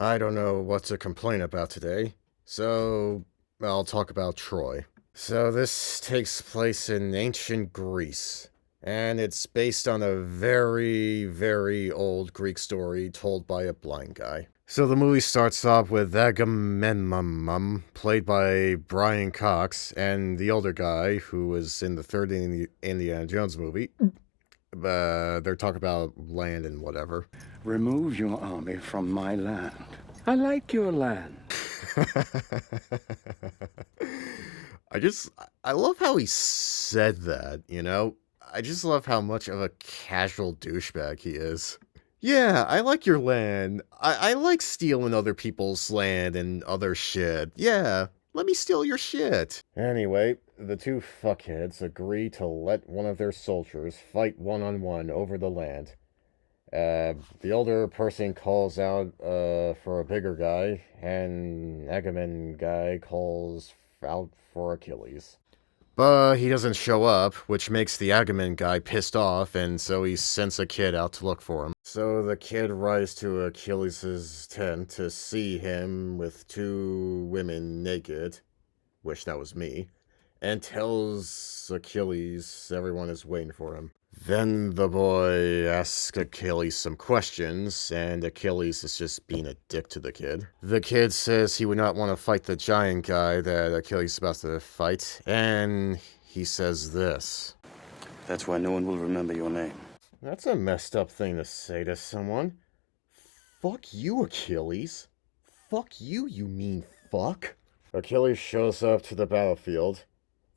I don't know what to complain about today, so I'll talk about Troy. So this takes place in ancient Greece, and it's based on a very, very old Greek story told by a blind guy. So the movie starts off with Agamemnon, played by Brian Cox, and the older guy who was in the third Indiana Jones movie. They're talking about land and whatever. Remove your army from my land. I like your land. I just, I love how he said that, you know? I just love how much of a casual douchebag he is. Yeah, I like your land. I like stealing other people's land and other shit. Yeah, let me steal your shit. Anyway, the two fuckheads agree to let one of their soldiers fight one-on-one over the land. The older person calls out for a bigger guy, and Agamemnon guy calls out for Achilles. But he doesn't show up, which makes the Agamemnon guy pissed off, and so he sends a kid out to look for him. So the kid rides to Achilles' tent to see him with two women naked, wish that was me, and tells Achilles everyone is waiting for him. Then the boy asks Achilles some questions, and Achilles is just being a dick to the kid. The kid says he would not want to fight the giant guy that Achilles is about to fight, and he says this. That's why no one will remember your name. That's a messed up thing to say to someone. Fuck you, Achilles. Fuck you, you mean fuck. Achilles shows up to the battlefield.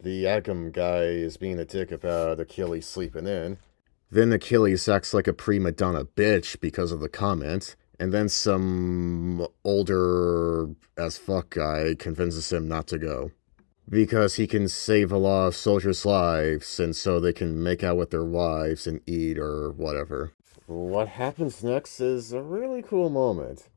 The Agam guy is being a dick about Achilles sleeping in. Then Achilles acts like a prima donna bitch because of the comment. And then some older as fuck guy convinces him not to go. Because he can save a lot of soldiers' lives, and so they can make out with their wives and eat or whatever. What happens next is a really cool moment.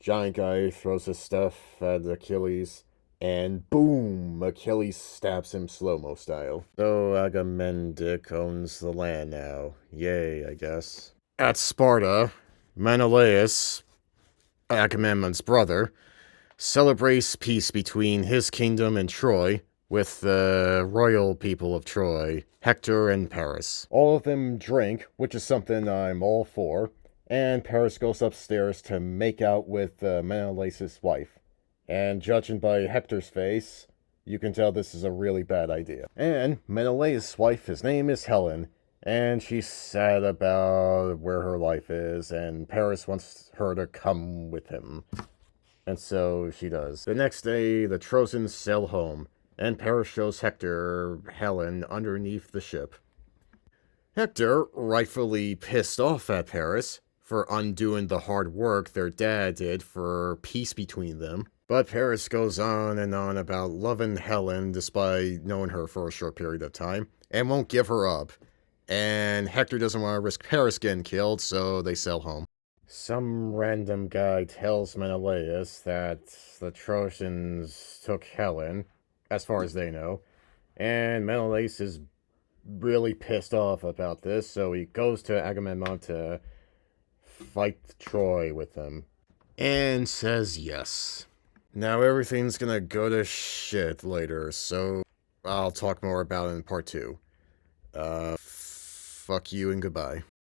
Giant guy throws his stuff at Achilles, and boom, Achilles stabs him slow-mo style. So Agamemnon owns the land now. Yay, I guess. At Sparta, Menelaus, Agamemnon's brother, celebrates peace between his kingdom and Troy with the royal people of Troy, Hector and Paris. All of them drink, which is something I'm all for, and Paris goes upstairs to make out with Menelaus' wife. And judging by Hector's face, you can tell this is a really bad idea. And Menelaus' wife, his name is Helen, and she's sad about where her life is, and Paris wants her to come with him. And so she does. The next day, the Trojans sail home, and Paris shows Hector Helen underneath the ship. Hector, rightfully pissed off at Paris for undoing the hard work their dad did for peace between them. But Paris goes on and on about loving Helen despite knowing her for a short period of time, and won't give her up. And Hector doesn't want to risk Paris getting killed, so they sail home. Some random guy tells Menelaus that the Trojans took Helen, as far as they know, and Menelaus is really pissed off about this, so he goes to Agamemnon to fight Troy with him, and says yes. Now everything's gonna go to shit later, so I'll talk more about it in part 2. Fuck you and goodbye.